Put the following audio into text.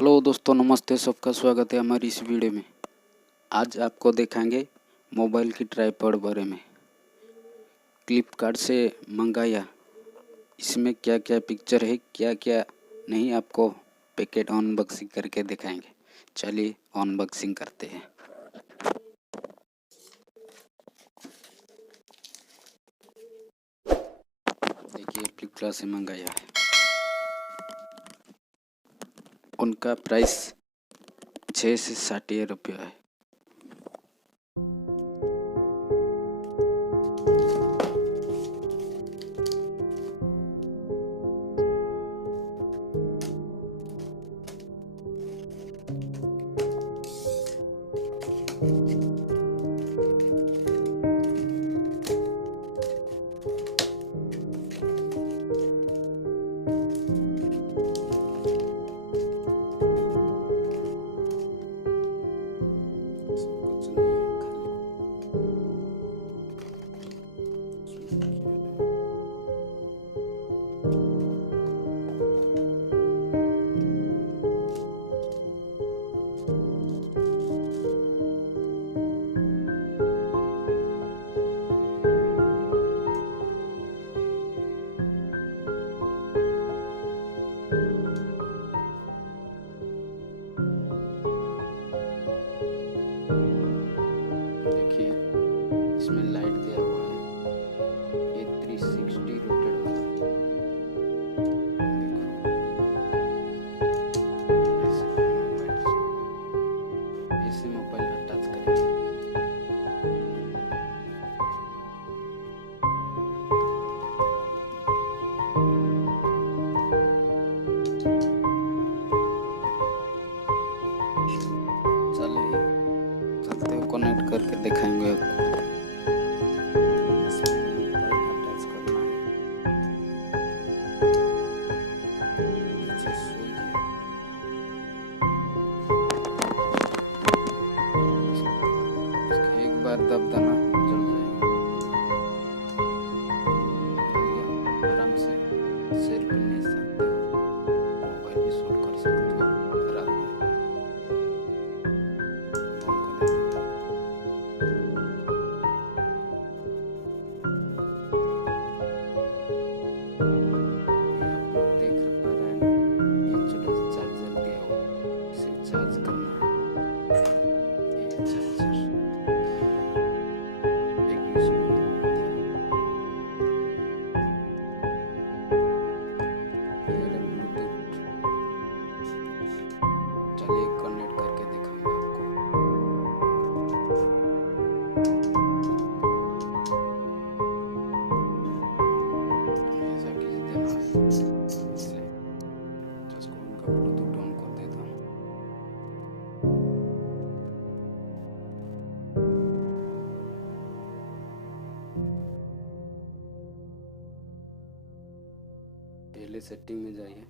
Hello दोस्तों, नमस्ते। सबका स्वागत है हमारी इस वीडियो में। आज आपको दिखाएंगे मोबाइल की ट्राइपॉड बारे में। फ्लिपकार्ट से मंगाया, इसमें क्या क्या पिक्चर है, क्या क्या नहीं, आपको पैकेट अनबॉक्सिंग करके दिखाएंगे। चलिए अनबॉक्सिंग करते हैं। देखिए, फ्लिपकार्ट से मंगाया है। उनका प्राइस 6 से 60 रुपये है। कुछ नहीं है, देखिए इसमें लाइट दिया हुआ है। ये 360 रोटेट होता है। देखो, ऐसे मोबाइल अटैच करेंगे। चलिए चलते हो, कनेक्ट करके दिखाएंगे आपको। इसमें मोबाइल अटैच करना है। पीछे स्विच है। इसके एक बार दब देना, जल जाएगा। जल गया। आराम से सेल्फी ले सकते हो, मोबाइल भी शूट कर सकते हो रात में। बंद कर देना। ये आप लोग देख पा रहे हैं, ये छोटा सा चार्जर दिया हुआ है। इसे चार्ज करना है। ये चार्जर एक यूएसबी पोर्ट दिया है। ये है ब्लूटूथ। चलिए कनेक्ट करके दिखाऊंगा आपको। ऐसा किसी देना है, इसलिए जस्ट उनका ब्लूटूथ ऑन कर देता हूँ। पहले सेटिंग में जाइए।